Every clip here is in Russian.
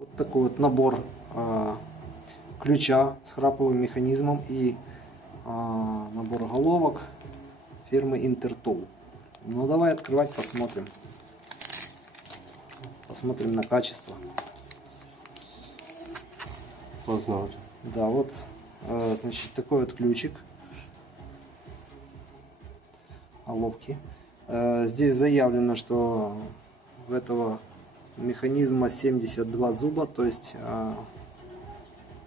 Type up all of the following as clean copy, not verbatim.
Вот такой вот набор ключа с храповым механизмом и набор головок фирмы Intertool. Ну давай открывать, посмотрим. Посмотрим на качество. Поздно уже. Да, вот, значит, такой вот ключик. Головки. Здесь заявлено, что у этого механизма 72 зуба, то есть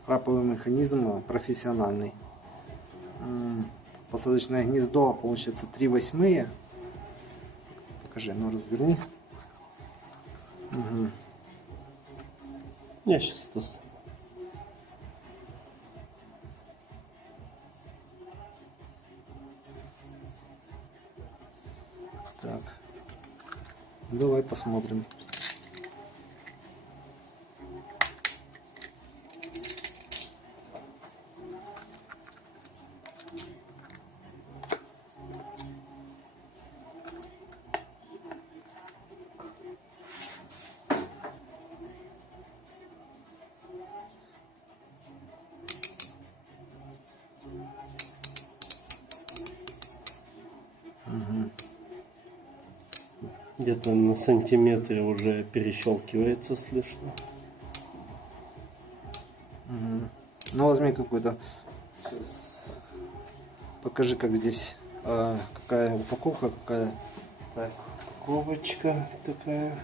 храповый механизм профессиональный. Посадочное гнездо получается 3/8. Покажи, ну разверни. Угу. Я сейчас это... Так, давай посмотрим. Где-то на сантиметре уже перещелкивается, слышно. Ну возьми какую-то. Покажи, как здесь, какая упаковка, какая. Так, упаковочка такая.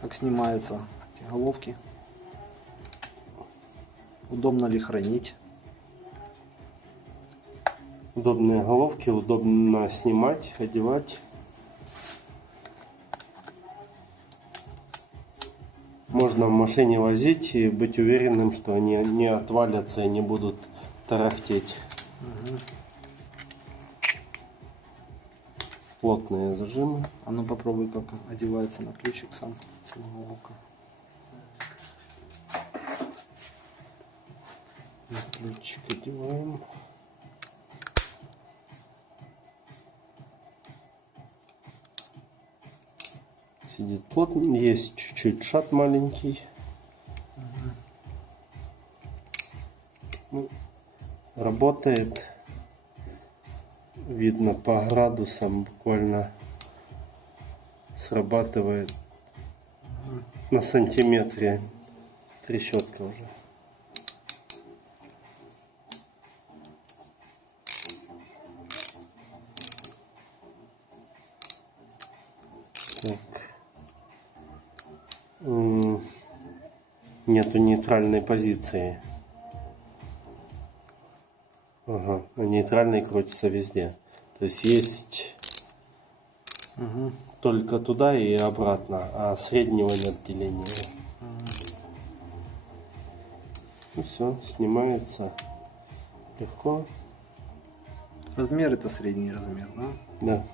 Как снимаются эти головки. Удобно ли хранить. Удобные головки, удобно снимать, одевать. Можно в машине возить и быть уверенным, что они не отвалятся и не будут тарахтеть. Плотные зажимы. А ну попробуй, как одевается на ключик сам головка. Ключик одеваем. Сидит плотно, есть чуть-чуть шат маленький. Ну, работает, видно по градусам, буквально срабатывает на сантиметре, трещотка уже. Так. Нету нейтральной позиции. Ага, нейтральный крутится везде. То есть есть только туда и обратно, а среднего нет деления. И все, снимается легко. Размер это средний размер, да? Да.